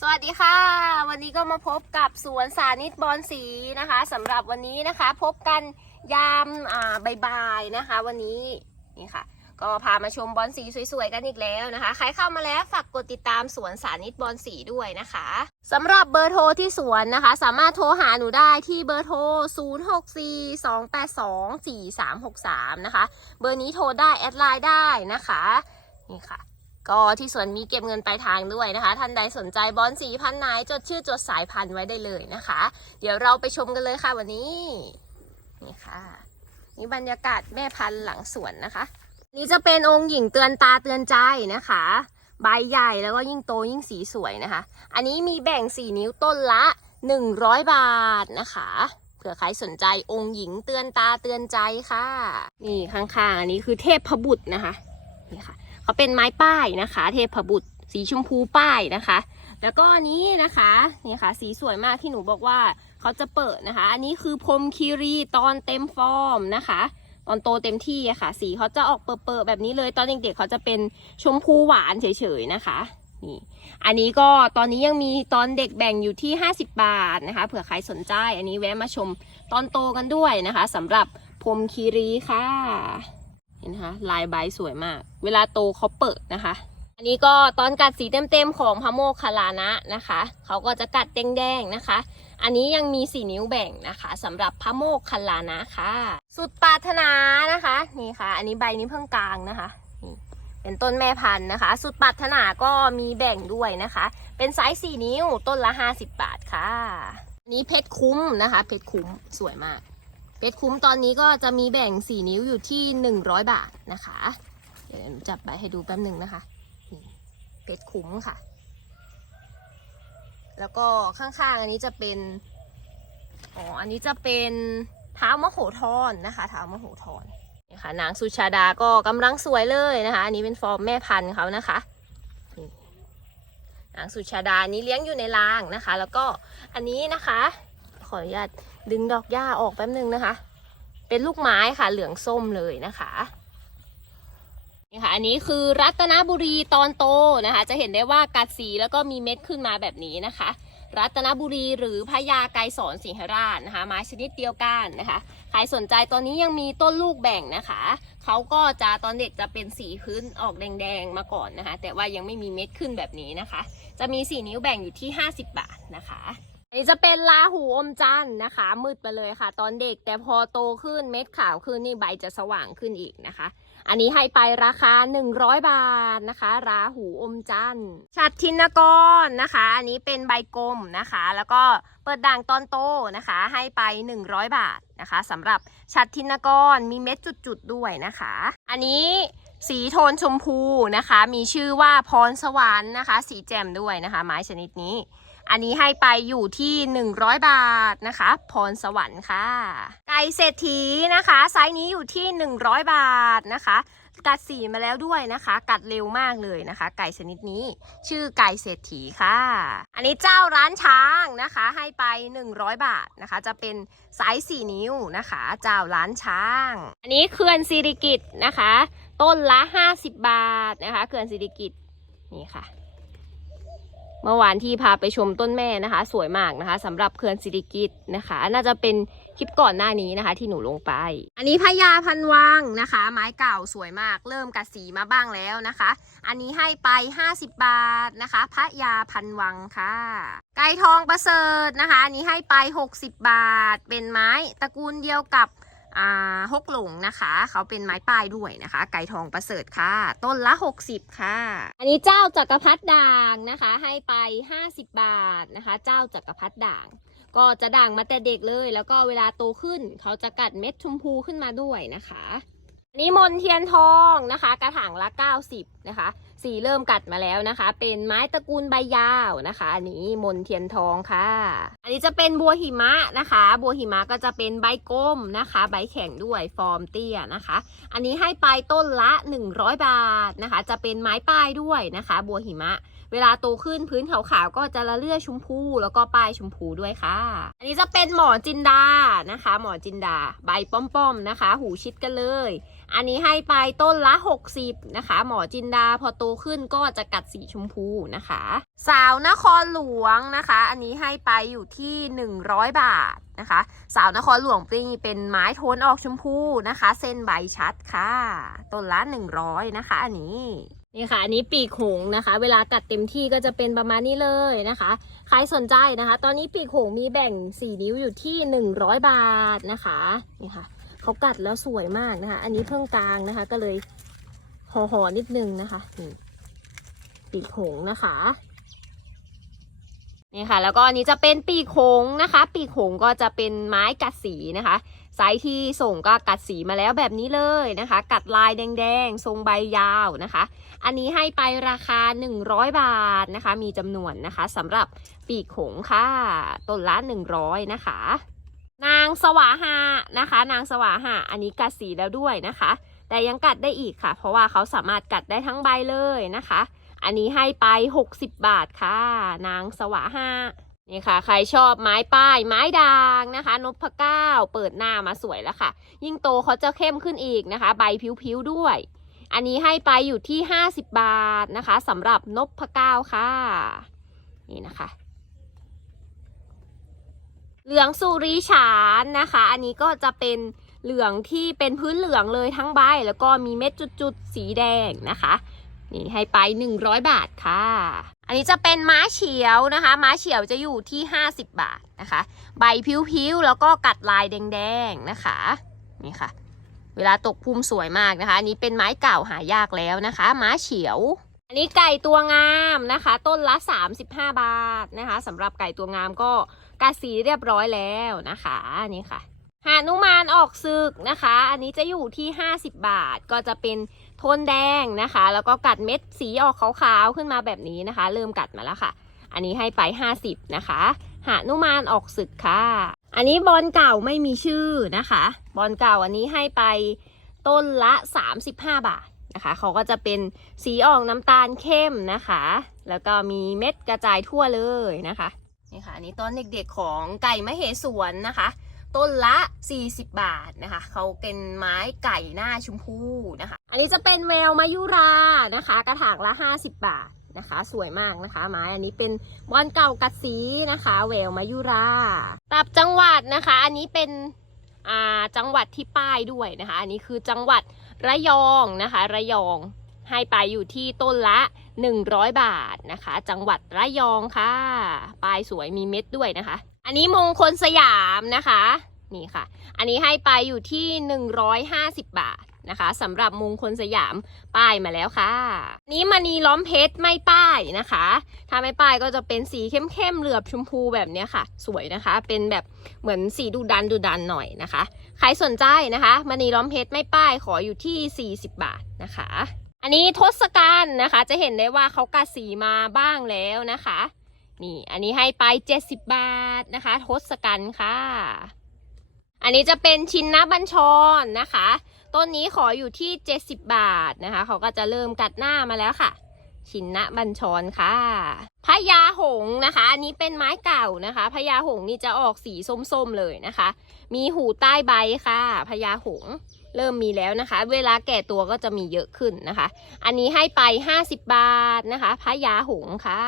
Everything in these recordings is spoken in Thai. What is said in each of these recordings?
สวัสดีค่ะ วันนี้ก็มาพบกับสวนสานิตบอนสีนะคะสำหรับวันนี้นะคะพบกันยามอ่าบ่ายๆนะคะ วันนี้นี่ค่ะ ก็พามาชมบอนสีสวยๆกันอีกแล้วนะคะ ใครเข้ามาแล้วฝากกดติดตามสวนสานิตบอนสีด้วยนะคะสำหรับเบอร์โทรที่สวนนะคะ สามารถโทรหาหนูได้ที่เบอร์โทร 0642824363 นะคะ เบอร์นี้โทรได้แอดไลน์ได้นะคะนี่ค่ะ ก็ที่สวนมีเก็บเงินปลายทางด้วยนะคะ ท่านใดสนใจบอนสีพันธุ์ไหนจดชื่อจดสายพันธุ์ไว้ได้เลยนะคะ เดี๋ยวเราไปชมกันเลยค่ะวันนี้นี่ค่ะนี่บรรยากาศแม่พันธุ์หลังสวนนะคะ นี่จะเป็นองค์หญิงเตือนตาเตือนใจนะคะ ใบใหญ่แล้วก็ยิ่งโตยิ่งสีสวยนะคะ อันนี้มีแบ่ง 4 นิ้วต้นละ 100 บาทนะคะเผื่อใครสนใจองค์หญิงเตือนตาเตือนใจค่ะ นี่ข้างๆ อันนี้คือเทพบุตรนะคะนี่ค่ะ เขาเป็นไม้ป้ายนะคะ เทพบุตร สีชมพูป้ายนะคะ แล้วก็อันนี้นะคะนี่ค่ะ สีสวยมากที่หนูบอกว่าเขาจะเปิดนะคะ อันนี้คือพรมคีรีตอนเต็มฟอร์มนะคะตอนโตเต็มที่อะค่ะ สีเขาจะออกเปิดๆแบบนี้เลย ตอนเด็กๆเขาจะเป็นชมพูหวานเฉยๆนะคะ นี่ อันนี้ก็ตอนนี้ยังมีตอนเด็กแบ่งอยู่ที่ 50 บาทนะคะ เผื่อใครสนใจ อันนี้แวะมาชมตอนโตกันด้วยนะคะสำหรับพรมคีรีค่ะ ห็นนะคะลายใบสวยมาก เวลาโตเขาเปิดนะคะ อันนี้ก็ตอนกัดสีเต็มๆของพระโมคคลานะนะคะเขาก็จะกัดแดงๆนะคะ อันนี้ยังมีสี่นิ้วแบ่งนะคะสำหรับพระโมคคลานะค่ะ สุดปรารถนานะคะนี่ค่ะ อันนี้ใบนี้เพิ่งกลางนะคะนี่เป็นต้นแม่พันธุ์นะคะ สุดปรารถนาก็มีแบ่งด้วยนะคะ เป็นไซส์สี่นิ้วต้นละ50บาทค่ะ อันนี้เพชรคุ้มนะคะ เพชรคุ้มสวยมาก เพชรคุ้มตอนนี้ก็จะมีแบ่ง 4 นิ้วอยู่ที่ 100 บาทนะคะ เดี๋ยวจับใบให้ดูแป๊บหนึ่งนะคะนี่เพชรคุ้มค่ะ แล้วก็ข้างๆอันนี้จะเป็นอ๋ออันนี้จะเป็นเท้ามโหธรนะคะเท้ามโหธรนี่ค่ะนางสุชาดาก็กำลังสวยเลยนะคะ อันนี้เป็นฟอร์มแม่พันธุ์เขานะคะนี่นางสุชาดานี้เลี้ยงอยู่ในรางนะคะ แล้วก็อันนี้นะคะ ขออนุญาต ดึงดอกหญ้าออกแป๊บนึงนะคะ เป็นลูกไม้ค่ะเหลืองส้มเลยนะคะนี่ค่ะอันนี้คือรัตนบุรีตอนโตนะคะ จะเห็นได้ว่ากัดสีแล้วก็มีเม็ดขึ้นมาแบบนี้นะคะ รัตนบุรีหรือพญาไกรสอนสิงหราชนะคะไม้ชนิดเดียวกันนะคะใครสนใจตอนนี้ยังมีต้นลูกแบ่งนะคะเขาก็จะตอนเด็กจะเป็นสีพื้นออกแดงๆมาก่อนนะคะ แต่ว่ายังไม่มีเม็ดขึ้นแบบนี้นะคะ จะมีสีนิ้วแบ่งอยู่ที่ 50 บาทนะคะ นนี้จะเป็นลาหูอมจันทร์นะคะ มืดไปเลยค่ะ ตอนเด็กแต่พอโตขึ้นเม็ดขาวขึ้นนี่ใบจะสว่างขึ้นอีกนะคะ อันนี้ให้ไปราคา 100 บาทนะคะราหูอมจันทร์ชัดทินกรนะคะ อันนี้เป็นใบกลมนะคะ แล้วก็เปิดด่างตอนโตนะคะ ให้ไป 100 บาทนะคะสำหรับชัดทินกรมีเม็ดจุดๆด้วยนะคะ อันนี้สีโทนชมพูนะคะ มีชื่อว่าพรสวรรค์นะคะ สีแจ่มด้วยนะคะ ไม้ชนิดนี้ อันนี้ให้ไปอยู่ที่ 100 บาทนะคะ พรสวรรค์ค่ะ ไก่เศรษฐีนะคะ ไซส์นี้อยู่ที่ 100 บาทนะคะ กัดสีมาแล้วด้วยนะคะ กัดเร็วมากเลยนะคะ ไก่ชนิดนี้ ชื่อไก่เศรษฐีค่ะ อันนี้เจ้าร้านช้างนะคะ ให้ไป 100 บาทนะคะ จะเป็นไซส์4นิ้วนะคะ เจ้าร้านช้าง อันนี้เขื่อนสิริกิตนะคะ ต้นละ 50 บาทนะคะเขื่อนสิริกิตนี่ค่ะ เมื่อวานที่พาไปชมต้นแม่นะคะ สวยมากนะคะสำหรับเขื่อนสิริกิตนะคะ น่าจะเป็นคลิปก่อนหน้านี้นะคะ ที่หนูลงไป อันนี้พญาพันวังนะคะ ไม้เก่าสวยมาก เริ่มกัดสีมาบ้างแล้วนะคะ อันนี้ให้ไป 50 บาทนะคะพระยาพันวังค่ะ ไก่ทองประเสริฐนะคะ อันนี้ให้ไป 60 บาท เป็นไม้ตระกูลเดียวกับ ฮกหลงนะคะ เขาเป็นไม้ป้ายด้วยนะคะ ไก่ทองประเสริฐค่ะ ต้นละ 60 ค่ะ อันนี้เจ้าจักรพรรดิด่างนะคะ ให้ไป 50 บาทนะคะ เจ้าจักรพรรดิด่าง ก็จะด่างมาแต่เด็กเลย แล้วก็เวลาโตขึ้น เขาจะกัดเม็ดชมพูขึ้นมาด้วยนะคะ อันนี้มนเทียนทองนะคะ กระถางละ 90 นะคะีเริ่มกัดมาแล้วนะคะ เป็นไม้ตระกูลใบยาวนะคะ อันนี้มนเทียนทองค่ะ อันนี้จะเป็นบัวหิมะนะคะ บัวหิมะก็จะเป็นใบกลมนะคะ ใบแข็งด้วยฟอร์มเตี้ยนะคะ อันนี้ให้ไปต้นละ 100 บาทนะคะ จะเป็นไม้ป้ายด้วยนะคะ บัวหิมะเวลาโตขึ้นพื้นขาวๆก็จะละเลื่อชมพูแล้วก็ป้ายชมพูด้วยค่ะ อันนี้จะเป็นหมอจินดานะคะ หมอจินดา ใบป้อมๆนะคะ หูชิดกันเลย อันนี้ให้ไปต้นละ 60 นะคะ หมอจินดาพอโตขึ้นก็จะกัดสีชมพูนะคะ สาวนครหลวงนะคะ อันนี้ให้ไปอยู่ที่ 100 บาทนะคะ สาวนครหลวงนี่เป็นไม้โทนออกชมพูนะคะ เส้นใบชัดค่ะ ต้นละ 100 นะคะ อันนี้นี่ค่ะอันนี้ปีกหงนะคะ เวลากัดเต็มที่ก็จะเป็นประมาณนี้เลยนะคะ ใครสนใจนะคะ ตอนนี้ปีกหงมีแบ่ง 4 นิ้วอยู่ที่ 100 บาทนะคะนี่ค่ะ เขากัดแล้วสวยมากนะคะ อันนี้เพิ่งกลางนะคะ ก็เลยห่อหอนิดนึงนะคะนี่ปีกหงนะคะนี่ค่ะ แล้วก็อันนี้จะเป็นปีกหงนะคะ ปีกหงก็จะเป็นไม้กัดสีนะคะไซส์ที่ส่งก็กัดสีมาแล้วแบบนี้เลยนะคะ กัดลายแดงๆ ทรงใบยาวนะคะ อันนี้ให้ไปราคา 100 บาทนะคะ มีจำนวนนะคะสำหรับปีกหงค่ะต้นละ 100 นะคะ นางสวาหะนะคะ นางสวาหะอันนี้กัดสีแล้วด้วยนะคะ แต่ยังกัดได้อีกค่ะ เพราะว่าเขาสามารถกัดได้ทั้งใบเลยนะคะ อันนี้ให้ไป 60 บาทค่ะ นางสวาหะนี่ค่ะ ใครชอบไม้ป้าย ไม้ด่างนะคะ นพเก้าเปิดหน้ามาสวยแล้วค่ะ ยิ่งโตเขาจะเข้มขึ้นอีกนะคะ ใบผิวๆด้วย อันนี้ให้ไปอยู่ที่ 50 บาทนะคะสำหรับนพเก้าค่ะ นี่นะคะ เหลืองสุริฉานนะคะ อันนี้ก็จะเป็นเหลืองที่เป็นพื้นเหลืองเลยทั้งใบ แล้วก็มีเม็ดจุดๆสีแดงนะคะนี่ให้ไป 100 บาทค่ะ อันนี้จะเป็นม้าเฉียวนะคะ ม้าเฉียวจะอยู่ที่ 50 บาทนะคะ ใบพิ้วๆแล้วก็กัดลายแดงๆนะคะนี่ค่ะ เวลาตกพุ่มสวยมากนะคะ อันนี้เป็นไม้เก่าหายากแล้วนะคะ ม้าเฉียว อันนี้ไก่ตัวงามนะคะ ต้นละ 35 บาทนะคะสำหรับไก่ตัวงามก็กาสีเรียบร้อยแล้วนะคะนี่ค่ะหานุมานออกซึกนะคะ อันนี้จะอยู่ที่ 50 บาทก็จะเป็นโทนแดงนะคะ แล้วก็กัดเม็ดสีออกขาวๆขึ้นมาแบบนี้นะคะ เริ่มกัดมาแล้วค่ะ อันนี้ให้ไป 50 นะคะหานุมานออกศึกค่ะ อันนี้บอลเก่าไม่มีชื่อนะคะ บอลเก่าอันนี้ให้ไปต้นละ 35 บาท นะคะเขาก็จะเป็นสีออกน้ำตาลเข้มนะคะ แล้วก็มีเม็ดกระจายทั่วเลยนะคะนี่ค่ะอันนี้ต้นเด็กๆของไก่มะเหสวนนะคะ ต้นละ 40 บาทนะคะเขาเป็นไม้ไก่หน้าชมพูนะคะ อันนี้จะเป็นแววมายุรานะคะ กระถางละ 50 บาทนะคะสวยมากนะคะ ไม้อันนี้เป็นบอนเก่ากัดสีนะคะแววมายุราตับจังหวัดนะคะ อันนี้เป็นอ่าจังหวัดที่ป้ายด้วยนะคะ อันนี้คือจังหวัด ระยองนะคะ ระยองให้ไปอยู่ที่ต้นละ 100 บาทนะคะ จังหวัดระยองค่ะปลายสวยมีเม็ดด้วยนะคะ อันนี้มงคลสยามนะคะ นี่ค่ะ อันนี้ให้ไปอยู่ที่ 150 บาท นะคะสำหรับมงคลสยามป้ายมาแล้วค่ะ นี้มณีล้อมเพชรไม่ป้ายนะคะ ถ้าไม่ป้ายก็จะเป็นสีเข้มๆเหลือบชมพูแบบนี้ค่ะ สวยนะคะ เป็นแบบเหมือนสีดูดันดูดันหน่อยนะคะใครสนใจนะคะมณีล้อมเพชรไม่ป้ายขออยู่ที่ 40 บาทนะคะ อันนี้ทศกัณฐ์นะคะ จะเห็นได้ว่าเขากัดสีมาบ้างแล้วนะคะนี่อันนี้ให้ไป 70 บาทนะคะทศกัณฐ์ค่ะ อันนี้จะเป็นชินนบัญชรนะคะ ต้นนี้ขออยู่ที่ 70 บาทนะคะ เขาก็จะเริ่มกัดหน้ามาแล้วค่ะ ชินนบัญชรค่ะพญาหงนะคะ อันนี้เป็นไม้เก่านะคะพญาหงนี่จะออกสีส้มๆเลยนะคะ มีหูใต้ใบค่ะพญาหงเริ่มมีแล้วนะคะ เวลาแก่ตัวก็จะมีเยอะขึ้นนะคะ อันนี้ให้ไป 50 บาทนะคะพญาหงค่ะ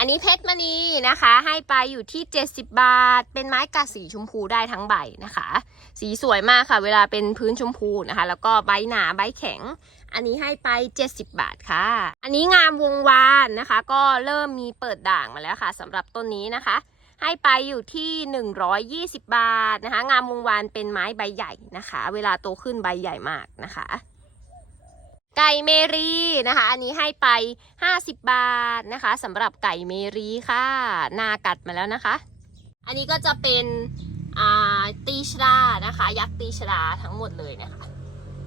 อันนี้เพชรมณีนะคะ ให้ไปอยู่ที่ 70 บาท เป็นไม้กัดสีชมพูได้ทั้งใบนะคะ สีสวยมากค่ะ เวลาเป็นพื้นชมพูนะคะ แล้วก็ใบหนาใบแข็ง อันนี้ให้ไป 70 บาทค่ะ อันนี้งามวงวานนะคะ ก็เริ่มมีเปิดด่างมาแล้วค่ะสำหรับต้นนี้นะคะ ให้ไปอยู่ที่ 120 บาทนะคะ งามวงวานเป็นไม้ใบใหญ่นะคะ เวลาโตขึ้นใบใหญ่มากนะคะ ไก่เมรีนะคะ อันนี้ให้ไป 50 บาทนะคะสำหรับไก่เมรีค่ะหนากัดมาแล้วนะคะ อันนี้ก็จะเป็นตีชรานะคะ ยักษ์ตีชดาทั้งหมดเลยนะคะ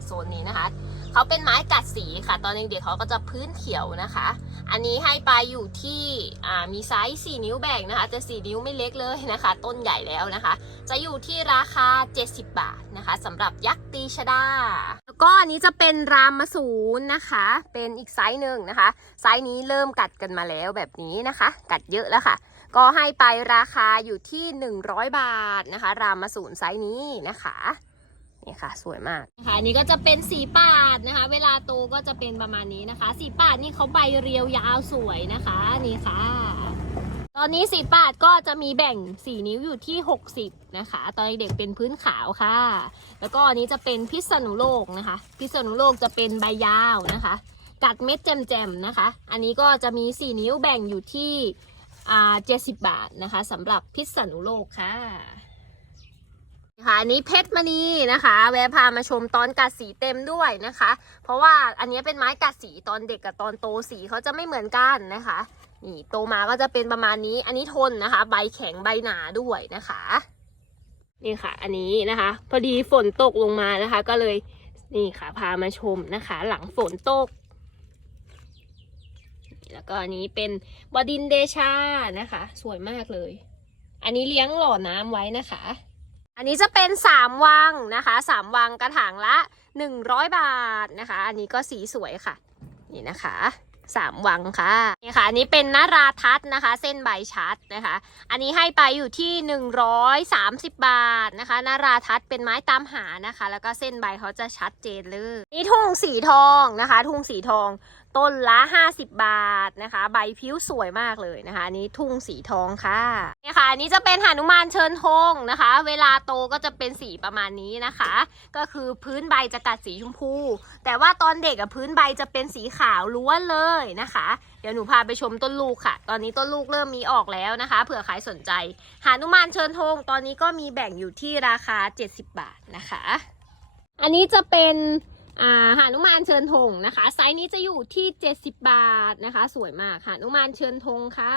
โซนนี้นะคะ เขาเป็นไม้กัดสีค่ะ ตอนเด็กๆเขาก็จะพื้นเขียวนะคะ อันนี้ให้ไปอยู่ที่มีไซส์ 4 นิ้วแบ่งนะคะ จะ 4 นิ้วไม่เล็กเลยนะคะ ต้นใหญ่แล้วนะคะ จะอยู่ที่ราคา 70 บาทนะคะสำหรับยักษ์ตีชดา แล้วก็อันนี้จะเป็นรามสูรนะคะ เป็นอีกไซส์หนึ่งนะคะ ไซส์นี้เริ่มกัดกันมาแล้วแบบนี้นะคะ กัดเยอะแล้วค่ะ ก็ให้ไปราคาอยู่ที่ 100 บาทนะคะ รามสูรไซส์นี้นะคะ นี่ค่ะ สวยมากนะคะอันนี้ก็จะเป็นสีปาดนะคะ เวลาโตก็จะเป็นประมาณนี้นะคะ สีปาดนี่เขาใบเรียวยาวสวยนะคะนี่ค่ะ ตอนนี้สีปาดก็จะมีแบ่ง4นิ้วอยู่ที่ 60 นะคะ ตอนเด็กเป็นพื้นขาวค่ะ แล้วก็อันนี้จะเป็นพิษณุโลกนะคะ พิษณุโลกจะเป็นใบยาวนะคะ กัดเม็ดแจ่มๆนะคะ อันนี้ก็จะมี4นิ้วแบ่งอยู่ที่อ่า70บาทนะคะสำหรับพิษณุโลกค่ะ ค่ะอันนี้เพชรมณีนะคะ แวะพามาชมตอนกัดสีเต็มด้วยนะคะ เพราะว่าอันนี้เป็นไม้กัดสีตอนเด็กกับตอนโตสีเขาจะไม่เหมือนกันนะคะนี่โตมาก็จะเป็นประมาณนี้ อันนี้ทนนะคะ ใบแข็งใบหนาด้วยนะคะ นี่ค่ะ อันนี้นะคะ พอดีฝนตกลงมานะคะ ก็เลยนี่ค่ะ พามาชมนะคะ หลังฝนตก แล้วก็อันนี้เป็นบดินเดชานะคะ สวยมากเลย อันนี้เลี้ยงหล่อน้ำไว้นะคะ อันนี้จะเป็นสามวังนะคะสามวังกระถางละหนึ่งร้อยบาทนะคะ อันนี้ก็สีสวยค่ะ นี่นะคะสามวังค่ะนี่ค่ะอันนี้เป็นนาราทัศนะคะ เส้นใบชัดนะคะ อันนี้ให้ไปอยู่ที่ 130 บาทนะคะนาราทัศเป็นไม้ตามหานะคะ แล้วก็เส้นใบเขาจะชัดเจนเลยนี่ทุ่งสีทองนะคะ ทุ่งสีทอง ต้นละ 50 บาทนะคะ ใบพิ้วสวยมากเลยนะคะนี้ทุ่งสีทองค่ะเนี่ยค่ะนี้จะเป็นหนุมานเชิญธงนะคะ เวลาโตก็จะเป็นสีประมาณนี้นะคะ ก็คือพื้นใบจะกัดสีชมพู แต่ว่าตอนเด็กอะพื้นใบจะเป็นสีขาวล้วนเลยนะคะ เดี๋ยวหนูพาไปชมต้นลูกค่ะ ตอนนี้ต้นลูกเริ่มมีออกแล้วนะคะ เผื่อใครสนใจหานุมานเชิญธงตอนนี้ก็มีแบ่งอยู่ที่ราคา 70 บาทนะคะ อันนี้จะเป็น อ่าหานุมานเชิญธงนะคะ ไซส์นี้จะอยู่ที่ 70 บาทนะคะ สวยมากหานุมานเชิญธงค่ะ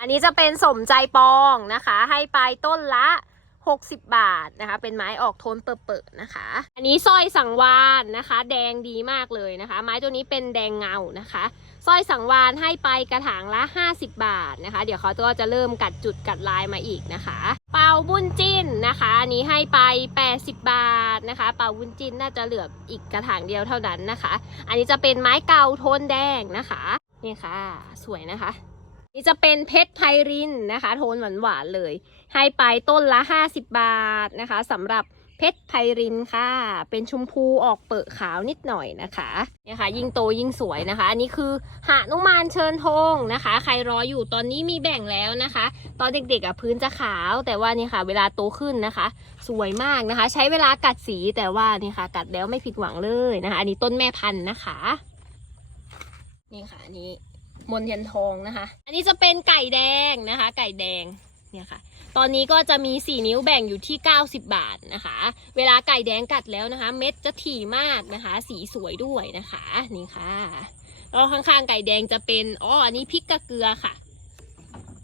อันนี้จะเป็นสมใจปองนะคะ ให้ไปต้นละ 60 บาทนะคะ เป็นไม้ออกโทนเปิดๆนะคะ อันนี้สร้อยสังวานนะคะ แดงดีมากเลยนะคะ ไม้ตัวนี้เป็นแดงเงานะคะ สร้อยสังวานให้ไปกระถางละ 50 บาทนะคะ เดี๋ยวเขาก็จะเริ่มกัดจุดกัดลายมาอีกนะคะ เป่าบุญจิ้นนะคะอันนี้ให้ไป 80 บาทนะคะ เป่าบุญจิ้นน่าจะเหลืออีกกระถางเดียวเท่านั้นนะคะ อันนี้จะเป็นไม้เก่าโทนแดงนะคะนี่ค่ะ สวยนะคะนี่จะเป็นเพชรไพรินนะคะ โทนหวานๆเลย ให้ไปต้นละ 50 บาทนะคะสำหรับ เพชรไพรินค่ะ เป็นชมพูออกเปิดขาวนิดหน่อยนะคะเนี่ยค่ะ ยิ่งโตยิ่งสวยนะคะ อันนี้คือหานุมานเชิญธงนะคะ ใครรออยู่ตอนนี้มีแบ่งแล้วนะคะ ตอนเด็กๆอะพื้นจะขาว แต่ว่านี่ค่ะ เวลาโตขึ้นนะคะ สวยมากนะคะ ใช้เวลากัดสีแต่ว่านี่ค่ะ กัดแล้วไม่ผิดหวังเลยนะคะ อันนี้ต้นแม่พันธุ์นะคะ นี่ค่ะอันนี้มนเทียนทองนะคะ อันนี้จะเป็นไก่แดงนะคะ ไก่แดง เนี่ยค่ะ ตอนนี้ก็จะมี 4 นิ้วแบ่งอยู่ที่ 90 บาทนะคะ เวลาไก่แดงกัดแล้วนะคะ เม็ดจะถี่มากนะคะ สีสวยด้วยนะคะนี่ค่ะแล้วข้างๆไก่แดงจะเป็นอ๋ออันนี้พริกกะเกลือค่ะ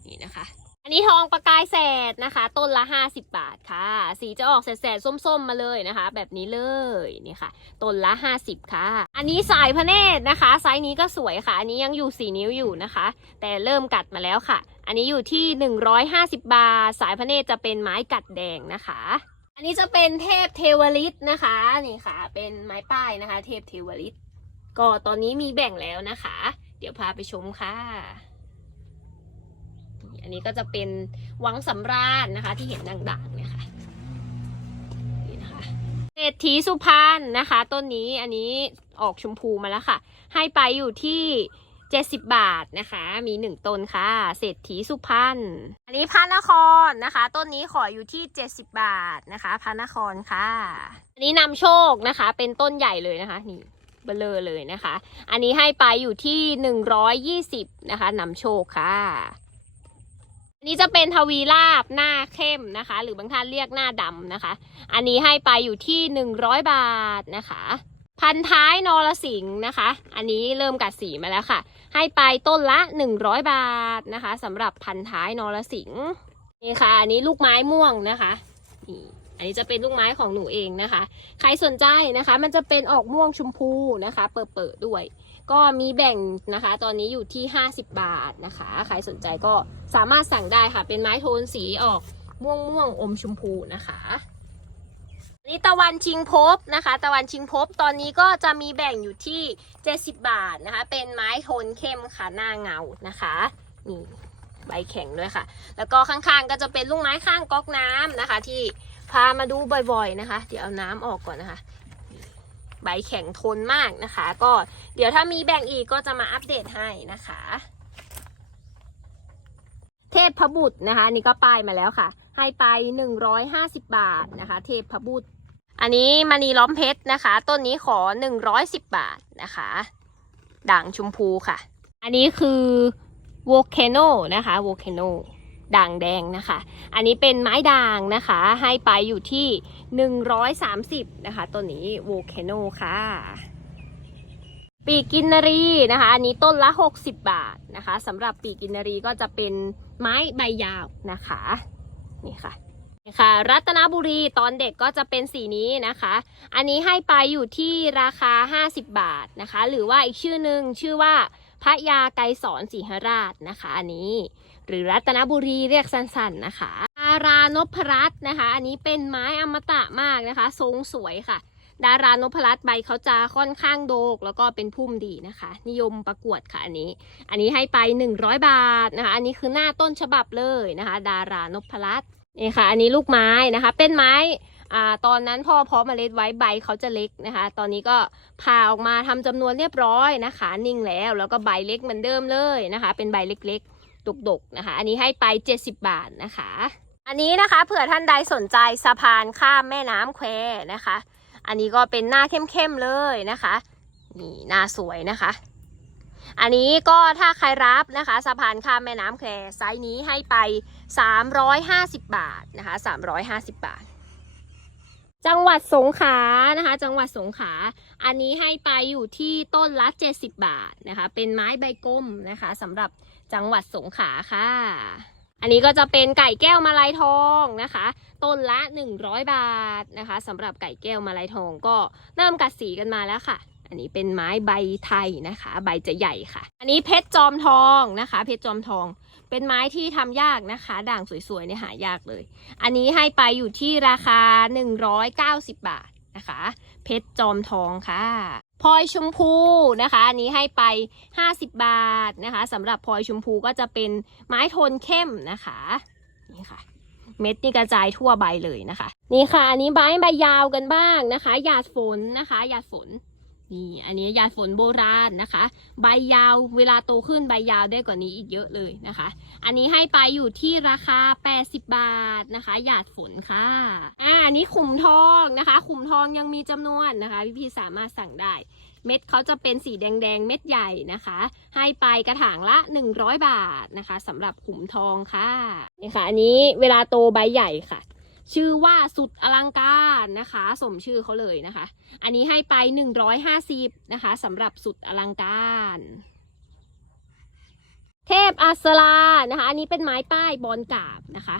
นี่นะคะ นนี้ทองประกายแสดนะคะ ต้นละ50บาทค่ะ สีจะออกแสดๆส้มๆมาเลยนะคะ แบบนี้เลยนี่ค่ะ ต้นละ50ค่ะ อันนี้สายพระเนตรนะคะ ไซส์นี้ก็สวยค่ะ อันนี้ยังอยู่4นิ้วอยู่นะคะ แต่เริ่มกัดมาแล้วค่ะ อันนี้อยู่ที่150บาท สายพระเนตรจะเป็นไม้กัดแดงนะคะ อันนี้จะเป็นเทพเทวฤทธิ์นะคะนี่ค่ะ เป็นไม้ป้ายนะคะ เทพเทวฤทธิ์ก็ตอนนี้มีแบ่งแล้วนะคะ เดี๋ยวพาไปชมค่ะ นนี้ก็จะเป็นวังสำราญนะคะ ที่เห็นด่างๆเนี่ยค่ะนี่นะคะเศรษฐีสุพรรณนะคะ ต้นนี้อันนี้ออกชมพูมาแล้วค่ะ ให้ไปอยู่ที่70บาทนะคะ มีหนึ่งต้นค่ะ เศรษฐีสุพรรณ อันนี้พระนครนะคะ ต้นนี้ขออยู่ที่70บาทนะคะพระนครค่ะ อันนี้นำโชคนะคะ เป็นต้นใหญ่เลยนะคะ นี่เบลอเลยนะคะ อันนี้ให้ไปอยู่ที่120นะคะนำโชคค่ะ นี้จะเป็นทวีราบหน้าเข้มนะคะ หรือบางท่านเรียกหน้าดำนะคะ อันนี้ให้ไปอยู่ที่ 100 บาทนะคะ พันท้ายนรสิงห์นะคะ อันนี้เริ่มกัดสีมาแล้วค่ะ ให้ไปต้นละ 100 บาทนะคะสำหรับพันท้ายนรสิงห์นี่ค่ะอันนี้ลูกไม้ม่วงนะคะนี่อันนี้จะเป็นลูกไม้ของหนูเองนะคะ ใครสนใจนะคะ มันจะเป็นออกม่วงชมพูนะคะ เปิดๆด้วย ก็มีแบ่งนะคะ ตอนนี้อยู่ที่ 50 บาทนะคะ ใครสนใจก็สามารถสั่งได้ค่ะ เป็นไม้โทนสีออกม่วงม่วงๆอมชมพูนะคะนนี้ตะวันชิงภพนะคะ ตะวันชิงภพตอนนี้ก็จะมีแบ่งอยู่ที่ 70 บาทนะคะ เป็นไม้โทนเข้มค่ะหน้าเงานะคะนี่ใบแข็งด้วยค่ะ แล้วก็ข้างๆก็จะเป็นลูกไม้ข้างก๊อกน้ำนะคะ ที่พามาดูบ่อยๆนะคะ เดี๋ยวเอาน้ำออกก่อนนะคะ ใบแข็งทนมากนะคะ ก็เดี๋ยวถ้ามีแบ่งอีกก็จะมาอัปเดตให้นะคะ เทพพบุตรนะคะนี่ก็ป้ายมาแล้วค่ะ ให้ไป 150 บาทนะคะ เทพพบุตร อันนี้มณีล้อมเพชรนะคะ ต้นนี้ขอ 110 บาทนะคะ ด่างชมพูค่ะ อันนี้คือโวล c โนนะคะโวล c โน ด่างแดงนะคะ อันนี้เป็นไม้ด่างนะคะ ให้ไปอยู่ที่ 130 นะคะต้นนี้โวล c โนค่ะ ปีกินนารีนะคะ อันนี้ต้นละ 60 บาทนะคะสำหรับปีกินนารีก็จะเป็นไม้ใบยาวนะคะ นี่ค่ะนี่ค่ะ รัตนบุรีตอนเด็กก็จะเป็นสีนี้นะคะ อันนี้ให้ไปอยู่ที่ราคา 50 บาทนะคะ หรือว่าอีกชื่อหนึ่งชื่อว่าพระยาไกรสอนสีหราชนะคะ อันนี้ หรือรัตนบุรีเรียกสั้นๆนะคะ ดารานพรัตน์นะคะ อันนี้เป็นไม้อมตะมากนะคะ ทรงสวยค่ะ ดารานพรัตน์ใบเขาจะค่อนข้างโดก แล้วก็เป็นพุ่มดีนะคะ นิยมประกวดค่ะอันนี้ อันนี้ให้ไป 100 บาทนะคะ อันนี้คือหน้าต้นฉบับเลยนะคะ ดารานพรัตน์นี่ค่ะ อันนี้ลูกไม้นะคะ เป็นไม้อ่าตอนนั้นพ่อเพาะเมล็ดไว้ใบเขาจะเล็กนะคะ ตอนนี้ก็ผ่าออกมาทำจำนวนเรียบร้อยนะคะ นิ่งแล้วแล้วก็ใบเล็กเหมือนเดิมเลยนะคะ เป็นใบเล็กๆ ดกๆนะคะ อันนี้ให้ไป 70 บาทนะคะ อันนี้นะคะเผื่อท่านใดสนใจสะพานข้ามแม่น้ำแควนะคะ อันนี้ก็เป็นหน้าเข้มๆเลยนะคะนี่หน้าสวยนะคะ อันนี้ก็ถ้าใครรับนะคะ สะพานข้ามแม่น้ำแควไซส์นี้ให้ไป 350 บาทนะคะ 350 บาท จังหวัดสงขลานะคะ จังหวัดสงขลาอันนี้ให้ไปอยู่ที่ต้นละ 70 บาทนะคะ เป็นไม้ใบกลมนะคะสำหรับจังหวัดสงขลาค่ะ อันนี้ก็จะเป็นไก่แก้วมาลายทองนะคะ ต้นละ 100 บาทนะคะสำหรับไก่แก้วมาลายทองก็เริ่มกัดสีกันมาแล้วค่ะ อันนี้เป็นไม้ใบไทยนะคะ ใบจะใหญ่ค่ะ อันนี้เพชรจอมทองนะคะ เพชรจอมทอง เป็นไม้ที่ทำยากนะคะ ด่างสวยๆเนี่ยหายากเลย อันนี้ให้ไปอยู่ที่ราคา 190 บาทนะคะ เพชรจอมทองค่ะพลอยชมพูนะคะ อันนี้ให้ไป 50 บาทนะคะสำหรับพลอยชมพูก็จะเป็นไม้โทนเข้มนะคะนี่ค่ะ เม็ดนี่กระจายทั่วใบเลยนะคะ นี่ค่ะอันนี้ใบใบยาวกันบ้างนะคะหยาดฝนนะคะหยาดฝน นี่อันนี้หยาดฝนโบราณนะคะ ใบยาวเวลาโตขึ้นใบยาวได้กว่านี้อีกเยอะเลยนะคะ อันนี้ให้ไปอยู่ที่ราคา 80 บาทนะคะหยาดฝนค่ะอ่าอันนี้ขุมทองนะคะ ขุมทองยังมีจำนวนนะคะ พี่ๆสามารถสั่งได้ เม็ดเขาจะเป็นสีแดงๆ เม็ดใหญ่นะคะ ให้ไปกระถางละ 100 บาทนะคะสำหรับขุมทองค่ะนี่ค่ะ อันนี้เวลาโตใบใหญ่ค่ะ ชื่อว่าสุดอลังการนะคะ สมชื่อเขาเลยนะคะ อันนี้ให้ไป 150 นะคะสำหรับสุดอลังการ เทพอัสรานะคะ อันนี้เป็นไม้ป้ายบอลกาบนะคะ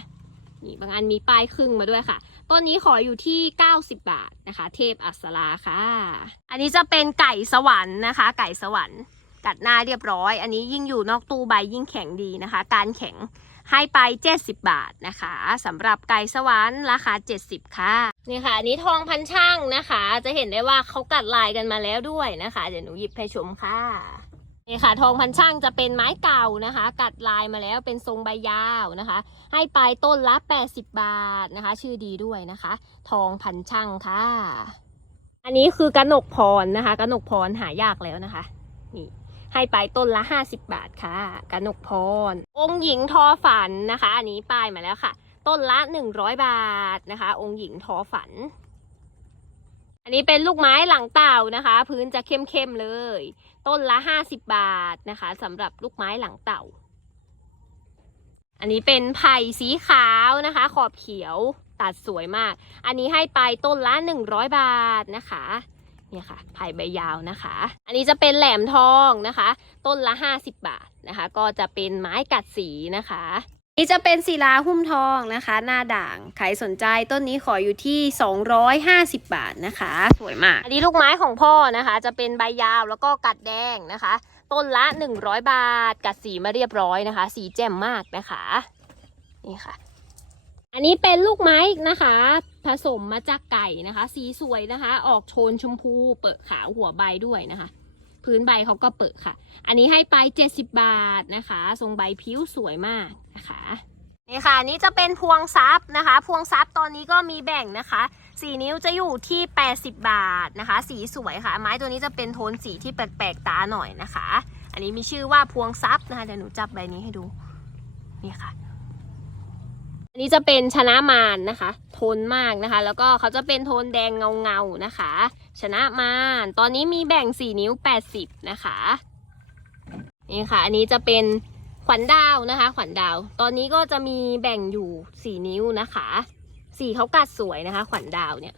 นี่บางอันมีป้ายครึ่งมาด้วยค่ะ ต้นนี้ขออยู่ที่ 90 บาทนะคะ เทพอัสราค่ะ อันนี้จะเป็นไก่สวรรค์นะคะ ไก่สวรรค์กัดหน้าเรียบร้อย อันนี้ยิ่งอยู่นอกตู้ใบยิ่งแข็งดีนะคะ การแข็ง ให้ไป 70 บาทนะคะสำหรับไก่สวรรค์ราคา 70 ค่ะนี่ค่ะอันนี้ทองพันช่างนะคะ จะเห็นได้ว่าเขากัดลายกันมาแล้วด้วยนะคะ เดี๋ยวหนูหยิบให้ชมค่ะนี่ค่ะ ทองพันช่างจะเป็นไม้เก่านะคะ กัดลายมาแล้วเป็นทรงใบยาวนะคะ ให้ไปต้นละ 80 บาทนะคะ ชื่อดีด้วยนะคะ ทองพันช่างค่ะ อันนี้คือกระหนกพรนะคะกระหนกพรหายากแล้วนะคะนี่ ให้ไปต้นละ 50 บาทค่ะกนกพร องค์หญิงทอฝันนะคะ อันนี้ป้ายมาแล้วค่ะ ต้นละ 100 บาทนะคะ องค์หญิงทอฝัน อันนี้เป็นลูกไม้หลังเต่านะคะ พื้นจะเข้มๆเลย ต้นละ 50 บาทนะคะสำหรับลูกไม้หลังเต่า อันนี้เป็นไผ่สีขาวนะคะ ขอบเขียวตัดสวยมาก อันนี้ให้ไปต้นละ 100 บาทนะคะ เนี่ยค่ะไผ่ใบยาวนะคะ อันนี้จะเป็นแหลมทองนะคะ ต้นละ 50 บาทนะคะ ก็จะเป็นไม้กัดสีนะคะนี่จะเป็นศิลาหุ้มทองนะคะ หน้าด่างใครสนใจต้นนี้ขออยู่ที่ 250 บาทนะคะ สวยมาก อันนี้ลูกไม้ของพ่อนะคะ จะเป็นใบยาวแล้วก็กัดแดงนะคะ ต้นละ 100 บาท กัดสีมาเรียบร้อยนะคะ สีแจ่มมากนะคะ นี่ค่ะ อันนี้เป็นลูกไม้นะคะ ผสมมาจากไก่นะคะ สีสวยนะคะ ออกโทนชมพู เปิดขาวหัวใบด้วยนะคะ พื้นใบเขาก็เปิดค่ะ อันนี้ให้ไป 70 บาทนะคะ ทรงใบผิวสวยมากนะคะนี่ค่ะอันนี้จะเป็นพวงซับนะคะ พวงซับตอนนี้ก็มีแบ่งนะคะ สีนิ้วจะอยู่ที่ 80 บาทนะคะ สีสวยค่ะ ไม้ตัวนี้จะเป็นโทนสีที่แปลกๆตาหน่อยนะคะ อันนี้มีชื่อว่าพวงซับนะคะเดี๋ยวหนูจับใบนี้ให้ดูนี่ค่ะ อันนี้จะเป็นชนะมารนะคะ ทนมากนะคะ แล้วก็เขาจะเป็นโทนแดงเงาๆนะคะ ชนะมาตอนนี้มีแบ่ง 4 นิ้ว 80 นะคะนี่ค่ะ อันนี้จะเป็นขวัญดาวนะคะ ขวัญดาว ตอนนี้ก็จะมีแบ่งอยู่ 4 นิ้วนะคะ สีเขากัดสวยนะคะ ขวัญดาวเนี่ย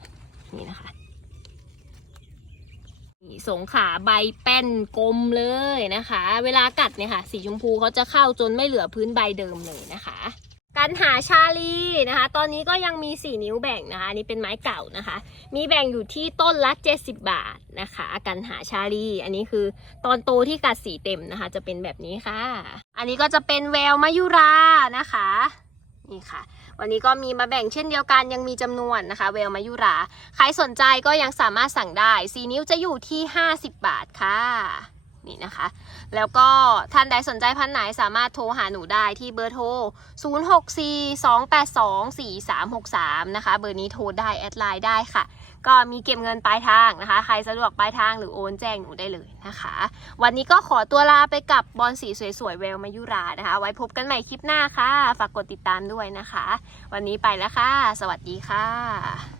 นี่นะคะนี่สงขาใบแป้นกลมเลยนะคะ เวลากัดเนี่ยค่ะ สีชมพูเขาจะเข้าจนไม่เหลือพื้นใบเดิมเลยนะคะ กันหาชาลีนะคะ ตอนนี้ก็ยังมี 4 นิ้วแบ่งนะคะอันนี้เป็นไม้เก่านะคะ มีแบ่งอยู่ที่ต้นละ 70 บาทนะคะกันหาชาลี อันนี้คือตอนโตที่กัดสีเต็มนะคะ จะเป็นแบบนี้ค่ะ อันนี้ก็จะเป็นแววมายุรานะคะนี่ค่ะ วันนี้ก็มีมาแบ่งเช่นเดียวกันยังมีจำนวนนะคะ เวลมายุรา ใครสนใจก็ยังสามารถสั่งได้ สีนิ้วจะอยู่ที่ 50 บาทค่ะ นี่นะคะ แล้วก็ท่านใดสนใจพันไหนสามารถโทรหาหนูได้ที่เบอร์โทร 0642824363 นะคะ เบอร์นี้โทรได้แอดไลน์ได้ค่ะ ก็มีเก็บเงินปลายทางนะคะ ใครสะดวกปลายทางหรือโอนแจ้งหนูได้เลยนะคะ วันนี้ก็ขอตัวลาไปกับบอลสีสวยๆเวลมายุรานะคะ ไว้พบกันใหม่คลิปหน้าค่ะ ฝากกดติดตามด้วยนะคะ วันนี้ไปแล้วค่ะ สวัสดีค่ะ